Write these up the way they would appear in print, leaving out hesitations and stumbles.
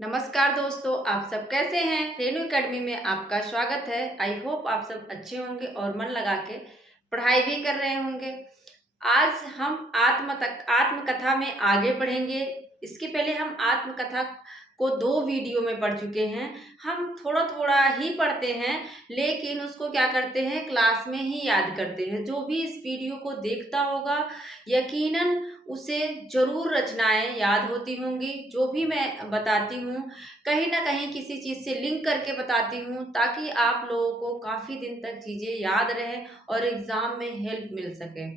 नमस्कार दोस्तों, आप सब कैसे हैं। रेनू एकेडमी में आपका स्वागत है। आई होप आप सब अच्छे होंगे और मन लगा के पढ़ाई भी कर रहे होंगे। आज हम आत्मकथा में आगे बढ़ेंगे। इसके पहले हम आत्मकथा को 2 वीडियो में पढ़ चुके हैं। हम थोड़ा थोड़ा ही पढ़ते हैं, लेकिन उसको क्या करते हैं, क्लास में ही याद करते हैं। जो भी इस वीडियो को देखता होगा यकीनन उसे जरूर रचनाएं याद होती होंगी। जो भी मैं बताती हूँ कहीं ना कहीं किसी चीज़ से लिंक करके बताती हूँ, ताकि आप लोगों को काफ़ी दिन तक चीज़ें याद रहें और एग्ज़ाम में हेल्प मिल सके।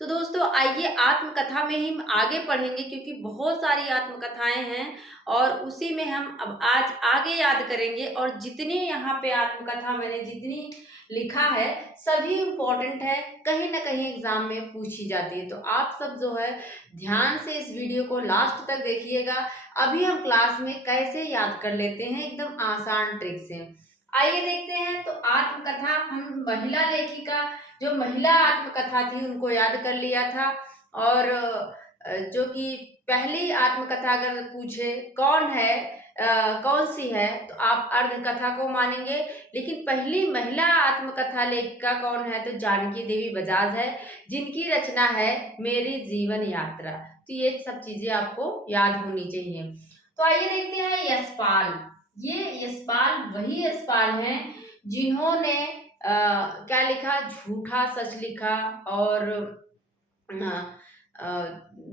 तो दोस्तों आइए आत्मकथा में ही हम आगे पढ़ेंगे, क्योंकि बहुत सारी आत्मकथाएं हैं और उसी में हम अब आज आगे याद करेंगे। और जितनी यहाँ पे आत्मकथा मैंने जितनी लिखा है सभी इम्पोर्टेंट है, कहीं ना कहीं एग्जाम में पूछी जाती है। तो आप सब जो है ध्यान से इस वीडियो को लास्ट तक देखिएगा। अभी हम क्लास में कैसे याद कर लेते हैं एकदम आसान ट्रिक से। आइए देखते हैं। तो आत्मकथा हम महिला लेखिका, जो महिला आत्मकथा थी उनको याद कर लिया था। और जो कि पहली आत्मकथा अगर पूछे कौन है, कौन सी है, तो आप अर्ध कथा को मानेंगे। लेकिन पहली महिला आत्मकथा लेखिका कौन है, तो जानकी देवी बजाज है, जिनकी रचना है मेरी जीवन यात्रा। तो ये सब चीजें आपको याद होनी चाहिए। तो आइए देखते हैं यशपाल। ये यशपाल वही यशपाल हैं जिन्होंने क्या लिखा, झूठा सच लिखा। और अ,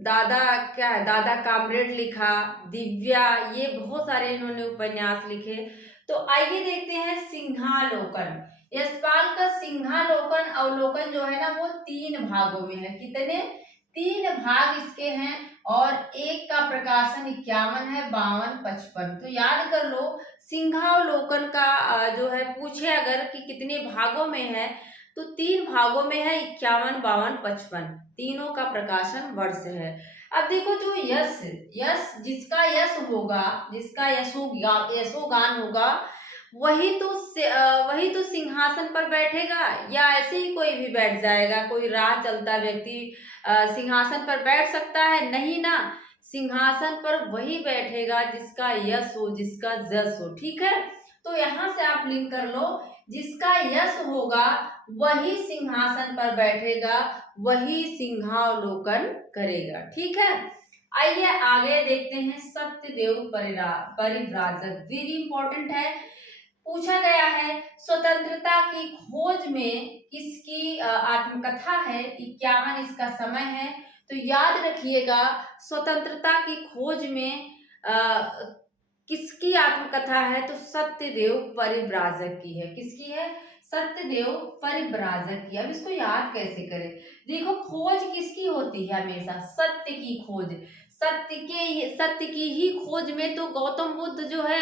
दादा क्या है, दादा कामरेड लिखा, दिव्या, ये बहुत सारे इन्होंने उपन्यास लिखे। तो आइए देखते हैं सिंहालोकन। यशपाल का सिंहालोकन अवलोकन जो है ना, वो 3 भागों में है। कितने? 3 भाग इसके हैं। और एक का प्रकाशन 51 है, 52, 55। तो याद कर लो, सिंहावलोकन का जो है पूछे अगर कि कितने भागों में है, तो 3 भागों में है, 51, 52, 55। तीनों का प्रकाशन वर्ष है। अब देखो, जो यश यश जिसका यश होगा, जिसका यशोगान होगा, वही तो सिंहासन पर बैठेगा। या ऐसे ही कोई भी बैठ जाएगा, कोई राह चलता व्यक्ति सिंहासन पर बैठ सकता है? नहीं ना। सिंहासन पर वही बैठेगा जिसका यश हो, जिसका जस हो। ठीक है, तो यहां से आप लिंक कर लो, जिसका यश होगा वही सिंहासन पर बैठेगा, वही सिंहावलोकन करेगा। ठीक है, आइए आगे देखते हैं। सत्यदेव परिव्राजक वेरी इंपॉर्टेंट है। पूछा गया है स्वतंत्रता की खोज में किसकी आत्मकथा है। 51 इसका समय है। तो याद रखिएगा, स्वतंत्रता की खोज में किसकी आत्मकथा है, तो सत्यदेव परिव्राजक की है। किसकी है? सत्यदेव परिव्राजक की। अब इसको याद कैसे करें? देखो, खोज किसकी होती है? हमेशा सत्य की खोज। सत्य की ही खोज में तो गौतम बुद्ध जो है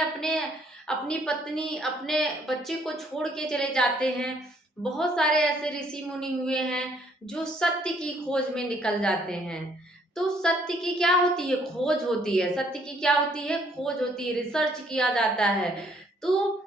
अपनी पत्नी, अपने बच्चे को छोड़ के चले जाते हैं। बहुत सारे ऐसे ऋषि मुनि हुए हैं जो सत्य की खोज में निकल जाते हैं। तो सत्य की क्या होती है? खोज होती है। सत्य की क्या होती है? खोज होती है, रिसर्च किया जाता है। तो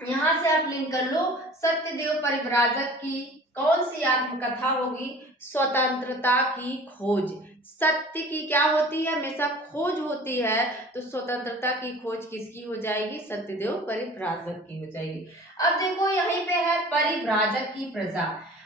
यहाँ से आप लिंक कर लो, सत्यदेव परिव्राजक की कौन सी आत्मकथा होगी? स्वतंत्रता की खोज। सत्य की क्या होती है? हमेशा खोज होती है। तो स्वतंत्रता की खोज किसकी हो जाएगी? सत्यदेव परिव्राजक की हो जाएगी। अब देखो, यहीं पे है परिव्राजक की प्रजा।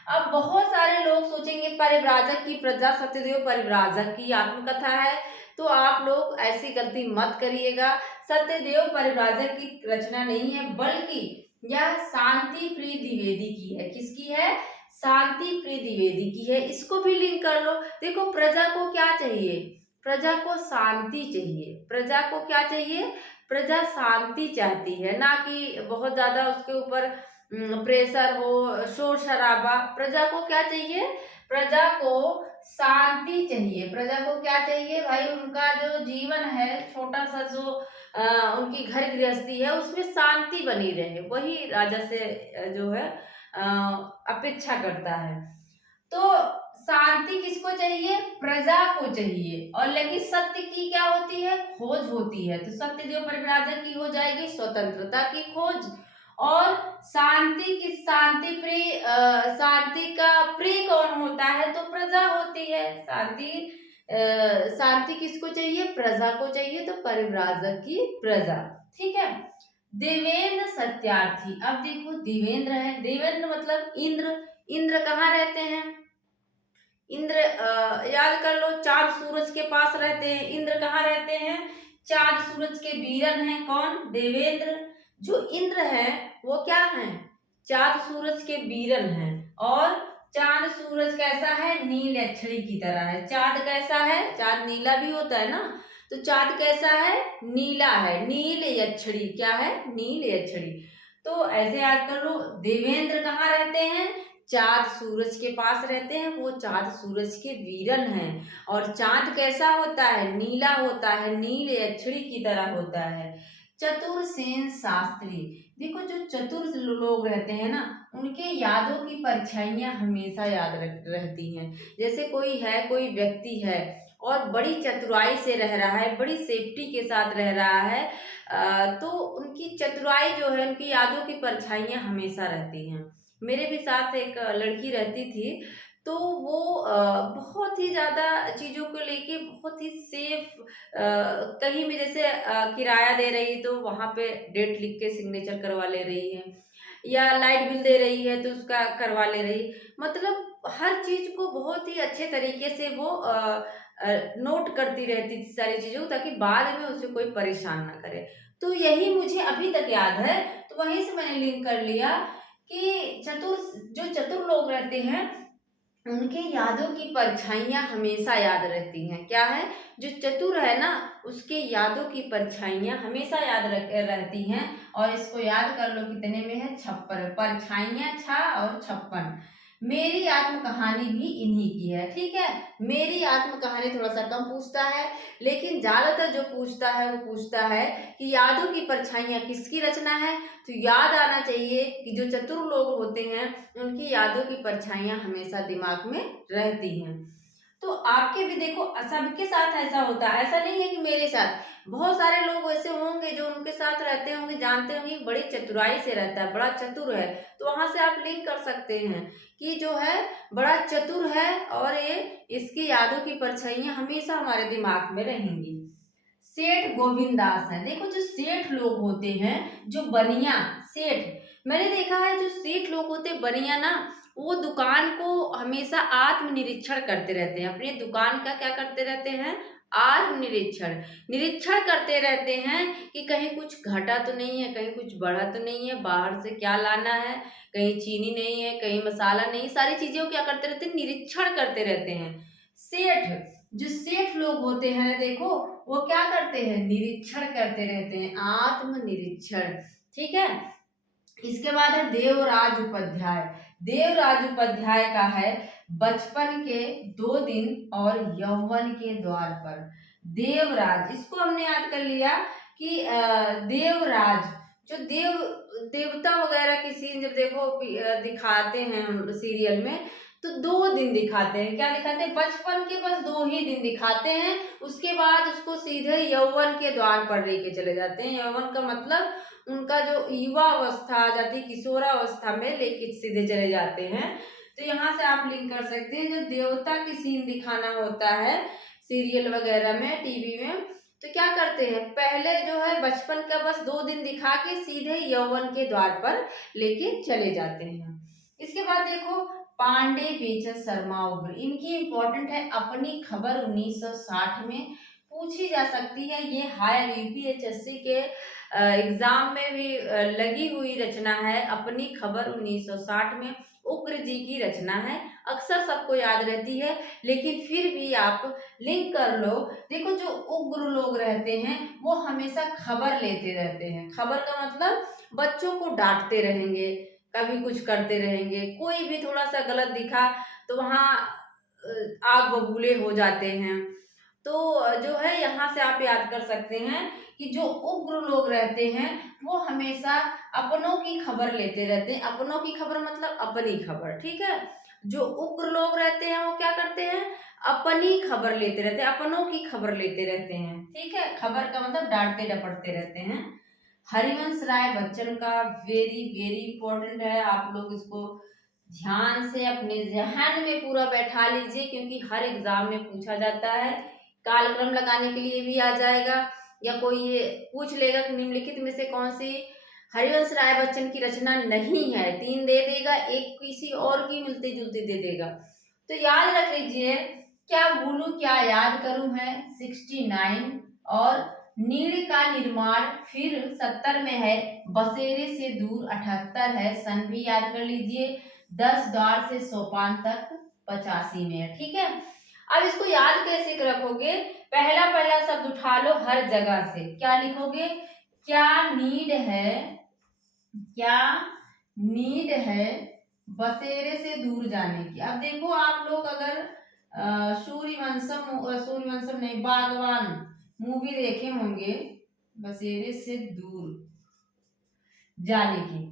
अब बहुत सारे लोग सोचेंगे परिव्राजक की प्रजा सत्यदेव परिव्राजक की आत्मकथा है। तो आप लोग ऐसी गलती मत करिएगा। सत्यदेव परिव्राजक की रचना नहीं है, बल्कि यह शांति प्रिय द्विवेदी की है। किसकी है? शांति प्रिय द्विवेदी की है। इसको भी लिंक कर लो। देखो, प्रजा को क्या चाहिए? प्रजा को शांति चाहिए। प्रजा को क्या चाहिए? प्रजा शांति चाहती है, ना कि बहुत ज्यादा उसके ऊपर प्रेशर हो, शोर शराबा। प्रजा को क्या चाहिए? प्रजा को शांति चाहिए। प्रजा को क्या चाहिए भाई? उनका जो जीवन है, छोटा सा जो उनकी घर गृहस्थी है, उसमें शांति बनी रहे, वही राजा से जो है अ, अपेक्षा करता है। तो शांति किसको चाहिए? प्रजा को चाहिए। और लेकिन सत्य की क्या होती है? खोज होती है। तो सत्यदेव परिव्राजक की हो जाएगी स्वतंत्रता की खोज। और शांति प्रिय, शांति का प्रिय कौन होता है? तो प्रजा होती है। शांति शांति किसको चाहिए? प्रजा को चाहिए, तो परिव्राजक की प्रजा। ठीक है। देवेंद्र सत्यार्थी, अब देखो देवेंद्र है, देवेंद्र मतलब इंद्र। इंद्र कहाँ रहते हैं? इंद्र याद कर लो, चांद सूरज के पास रहते हैं। इंद्र कहाँ रहते हैं? चांद सूरज के वीरन हैं। कौन? देवेंद्र। जो इंद्र है वो क्या है? चांद सूरज के वीरन हैं। और चांद सूरज कैसा है? नील अक्षरी की तरह है। चांद कैसा है? चांद नीला भी होता है ना, तो चांद कैसा है? नीला है, नील यक्षरी। क्या है? नील यक्षरी। तो ऐसे याद कर लो, देवेंद्र कहाँ रहते हैं? चांद सूरज के पास रहते हैं, वो चांद सूरज के वीरन हैं। और चांद कैसा होता है? नीला होता है, नील यक्षरी की तरह होता है। चतुरसेन शास्त्री, देखो जो चतुर लोग रहते हैं ना, उनके यादों की परछाइयां हमेशा याद रहती हैं। जैसे कोई है, कोई व्यक्ति है और बड़ी चतुराई से रह रहा है, बड़ी सेफ्टी के साथ रह रहा है, तो उनकी चतुराई जो है, उनकी यादों की परछाइयां हमेशा रहती हैं। मेरे भी साथ एक लड़की रहती थी, तो वो बहुत ही ज़्यादा चीज़ों को लेके बहुत ही सेफ, कहीं भी जैसे किराया दे रही है तो वहाँ पे डेट लिख के सिग्नेचर करवा ले रही है, या लाइट बिल दे रही है तो उसका करवा ले रही। मतलब हर चीज़ को बहुत ही अच्छे तरीके से वो नोट करती रहती थी सारी चीज़ों को, ताकि बाद में उसे कोई परेशान ना करे। तो यही मुझे अभी तक याद है, तो वहीं से मैंने लिंक कर लिया कि जो चतुर लोग रहते हैं, उनके यादों की परछाइयां हमेशा याद रहती हैं। क्या है? जो चतुर है ना, उसके यादों की परछाइयां हमेशा याद रहती हैं। और इसको याद कर लो, कितने में है? 56। परछाइयां छा और 56। मेरी आत्म कहानी भी इन्हीं की है। ठीक है। मेरी आत्म कहानी थोड़ा सा कम पूछता है, लेकिन ज्यादातर जो पूछता है वो पूछता है कि यादों की परछाइयां किसकी रचना है। तो याद आना चाहिए कि जो चतुर लोग होते हैं, उनकी यादों की परछाइयां हमेशा दिमाग में रहती हैं। तो आपके भी देखो, सबके साथ ऐसा होता है, ऐसा नहीं है कि मेरे साथ। बहुत सारे लोग ऐसे होंगे जो उनके साथ रहते होंगे, जानते होंगे कि बड़ी चतुराई से रहता है, बड़ा चतुर है। तो वहां से आप लिंक कर सकते हैं कि जो है बड़ा चतुर है, और ये इसकी यादों की परछाइयां हमेशा हमारे दिमाग में रहेंगी। सेठ गोविंदास है। देखो जो सेठ लोग होते हैं, जो बनिया सेठ, मैंने देखा है जो सेठ लोग होते हैं बनिया ना, वो दुकान को हमेशा आत्मनिरीक्षण करते रहते हैं। अपनी दुकान का क्या करते रहते हैं? आत्मनिरीक्षण। निरीक्षण करते रहते हैं कि कहीं कुछ घटा तो नहीं है, कहीं कुछ बढ़ा तो नहीं है, बाहर से क्या लाना है, कहीं चीनी नहीं है, कहीं मसाला नहीं, सारी चीजों को क्या करते रहते हैं? निरीक्षण करते रहते हैं। सेठ, जो सेठ लोग होते हैं देखो, वो क्या करते हैं? निरीक्षण करते रहते हैं, आत्मनिरीक्षण। ठीक है। इसके बाद है देवराज उपाध्याय। देवराज उपाध्याय का है बचपन के 2 दिन और यौवन के द्वार पर। देवराज, इसको हमने याद कर लिया कि देवराज, जो देवता वगैरह की सीन जब देखो दिखाते हैं हम सीरियल में, तो 2 दिन दिखाते हैं। क्या दिखाते हैं? बचपन के बस 2 ही दिन दिखाते हैं, उसके बाद उसको सीधे यौवन के द्वार पर लेके चले जाते हैं। यौवन का मतलब उनका जो युवा अवस्था आ जाती है, किशोरावस्था में लेके सीधे चले जाते हैं। तो यहाँ से आप लिंक कर सकते हैं, जो देवता की सीन दिखाना होता है सीरियल वगैरह में, टीवी में, तो क्या करते हैं? पहले जो है बचपन का बस 2 दिन दिखा के सीधे यौवन के द्वार पर लेके चले जाते हैं। इसके बाद देखो पांडे बेचन शर्मा उग्र, इनकी इंपॉर्टेंट है। अपनी खबर 1960 में पूछी जा सकती है। ये हायर यूपीएचएससी के एग्जाम में भी लगी हुई रचना है। अपनी खबर 1960 में उग्र जी की रचना है। अक्सर सबको याद रहती है, लेकिन फिर भी आप लिंक कर लो। देखो जो उग्र लोग रहते हैं, वो हमेशा खबर लेते रहते हैं। खबर का मतलब बच्चों को डांटते रहेंगे, कभी कुछ करते रहेंगे, कोई भी थोड़ा सा गलत दिखा तो वहाँ आग बबूले हो जाते हैं। तो जो है यहाँ से आप याद कर सकते हैं कि जो उग्र लोग रहते हैं, वो हमेशा अपनों की खबर लेते रहते हैं। अपनों की खबर मतलब अपनी खबर। ठीक है। जो उग्र लोग रहते हैं वो क्या करते हैं? अपनी खबर लेते रहते हैं, अपनों की खबर लेते रहते हैं। ठीक है। खबर का मतलब डांटते डपटते रहते हैं। हरिवंश राय बच्चन का वेरी वेरी इंपॉर्टेंट है, आप लोग इसको ध्यान से अपने जहन में पूरा बैठा लीजिए, क्योंकि हर एग्जाम में पूछा जाता है। कालक्रम लगाने के लिए भी आ जाएगा, या कोई ये पूछ लेगा कि निम्नलिखित में से कौन सी हरिवंश राय बच्चन की रचना नहीं है, 3 दे देगा, एक किसी और की मिलती जुलती दे देगा। तो याद रख लीजिए, क्या भूलूं क्या याद करूं है 69, और नीड़ का निर्माण फिर 70 में है, बसेरे से दूर 78 है, सन भी याद कर लीजिए, 10 द्वार से सोपान तक 85 में है। ठीक है, अब इसको याद कैसे रखोगे, पहला पहला शब्द उठा लो हर जगह से, क्या लिखोगे, क्या नीड है, क्या नीड है बसेरे से दूर जाने की। अब देखो आप लोग अगर सूर्यवंशम नहीं, बागवान मूवी देखे होंगे, बसेरे से दूर जाने की।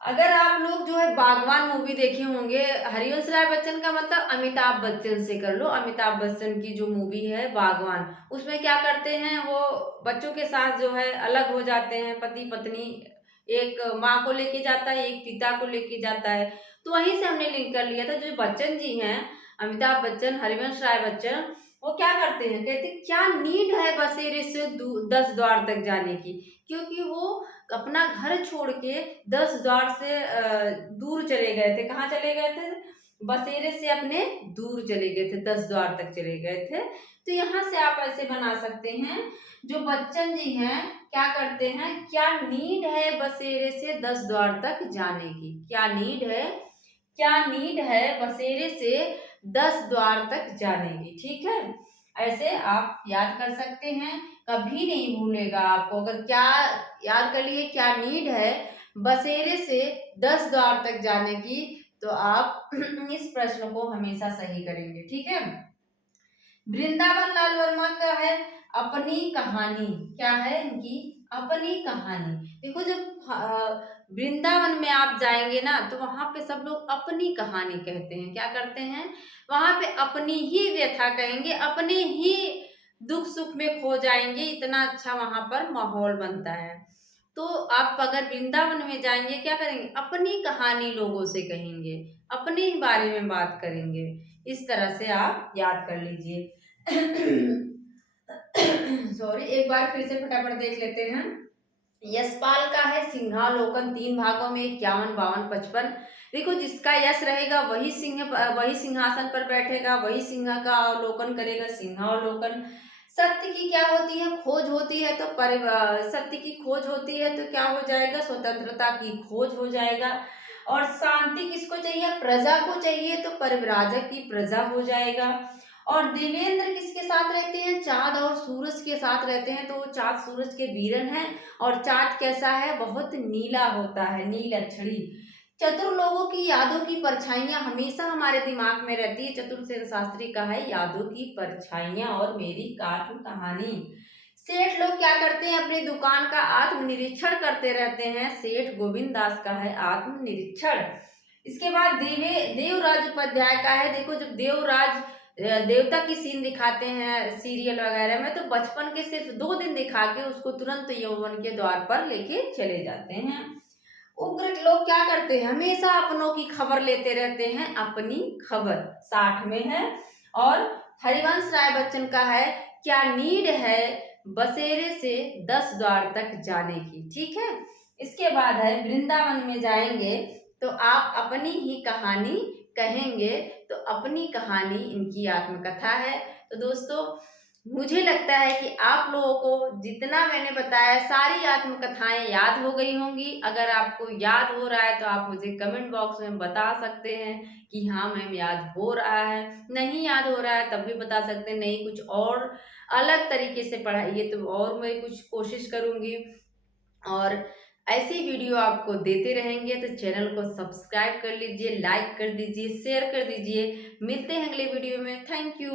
अगर आप लोग जो है बागवान मूवी देखे होंगे, हरिवंश राय बच्चन का मतलब अमिताभ बच्चन से कर लो। अमिताभ बच्चन की जो मूवी है बागवान, उसमें क्या करते हैं, वो बच्चों के साथ जो है अलग हो जाते हैं, पति पत्नी, एक माँ को लेके जाता है, एक पिता को लेके जाता है। तो वहीं से हमने लिंक कर लिया था, जो बच्चन जी हैं, अमिताभ बच्चन, हरिवंश राय बच्चन, वो क्या करते हैं, कहते हैं क्या नीड है बसेरे से 10 द्वार तक जाने की, क्योंकि वो अपना घर छोड़ के 10 द्वार से दूर चले गए थे। कहाँ चले गए थे, बसेरे से अपने दूर चले गए थे, 10 द्वार तक चले गए थे। तो यहाँ से आप ऐसे बना सकते हैं, जो बच्चन जी हैं क्या करते हैं, क्या नीड है बसेरे से 10 द्वार तक जाने की, क्या नीड है, क्या नीड है बसेरे से 10 द्वार तक जाने की। ठीक है, ऐसे आप याद कर सकते हैं, कभी नहीं भूलेगा आपको। अगर क्या याद कर लिए, क्या नीड है बसेरे से 10 द्वार तक जाने की, तो आप इस प्रश्न को हमेशा सही करेंगे। ठीक है, वृंदावन लाल वर्मा का है अपनी कहानी, क्या है इनकी अपनी कहानी। देखो जब वृंदावन में आप जाएंगे ना, तो वहां पे सब लोग अपनी कहानी कहते हैं, क्या करते हैं, वहां पे अपनी ही व्यथा कहेंगे, अपने ही दुख सुख में खो जाएंगे, इतना अच्छा वहां पर माहौल बनता है। तो आप अगर वृंदावन में जाएंगे क्या करेंगे, अपनी कहानी लोगों से कहेंगे, अपने ही बारे में बात करेंगे। इस तरह से आप याद कर लीजिए। सॉरी, एक बार फिर से फटाफट देख लेते हैं। यशपाल का है सिंहावलोकन, 3 भागों में, 51, 52, 55। देखो जिसका यश रहेगा वही वही सिंहासन पर बैठेगा, वही सिंह का अवलोकन करेगा, सिंहावलोकन। सत्य की क्या होती है, खोज होती है, तो सत्य की खोज होती है तो क्या हो जाएगा, स्वतंत्रता की खोज हो जाएगा। और शांति किसको चाहिए, प्रजा को चाहिए, तो परिव्राजक की प्रजा हो जाएगा। और देवेंद्र किसके साथ रहते हैं, चाँद और सूरज के साथ रहते हैं, तो वो चाँद सूरज के वीरन हैं। और चाँद कैसा है, बहुत नीला होता है, नील अक्षरी। चतुर लोगों की यादों की परछाइयां हमेशा हमारे दिमाग में रहती है। चतुर्सेन शास्त्री का है यादों की परछाइयां और मेरी काव्य कहानी। सेठ लोग क्या करते हैं, अपनी दुकान का आत्मनिरीक्षण करते रहते हैं, सेठ गोविंद दास का है आत्मनिरीक्षण। इसके बाद देवराज उपाध्याय का है, देखो जब देवराज देवता की सीन दिखाते हैं सीरियल वगैरह में, तो बचपन के सिर्फ 2 दिन दिखा के उसको तुरंत यौवन के द्वार पर लेके चले जाते हैं। उग्र लोग क्या करते हैं, हमेशा अपनों की खबर लेते रहते हैं, अपनी खबर 60 में है। और हरिवंश राय बच्चन का है क्या नीड है बसेरे से 10 द्वार तक जाने की। ठीक है, इसके बाद है वृंदावन में जाएंगे तो आप अपनी ही कहानी कहेंगे, तो अपनी कहानी इनकी आत्मकथा है। तो दोस्तों मुझे लगता है कि आप लोगों को जितना मैंने बताया सारी आत्मकथाएं याद हो गई होंगी। अगर आपको याद हो रहा है तो आप मुझे कमेंट बॉक्स में बता सकते हैं कि हाँ मैम याद हो रहा है, नहीं याद हो रहा है तब भी बता सकते हैं, नहीं कुछ और अलग तरीके से पढ़ाइए तो और मैं कुछ कोशिश करूँगी। और ऐसी वीडियो आपको देते रहेंगे, तो चैनल को सब्सक्राइब कर लीजिए, लाइक कर दीजिए, शेयर कर दीजिए। मिलते हैं अगले वीडियो में। Thank you.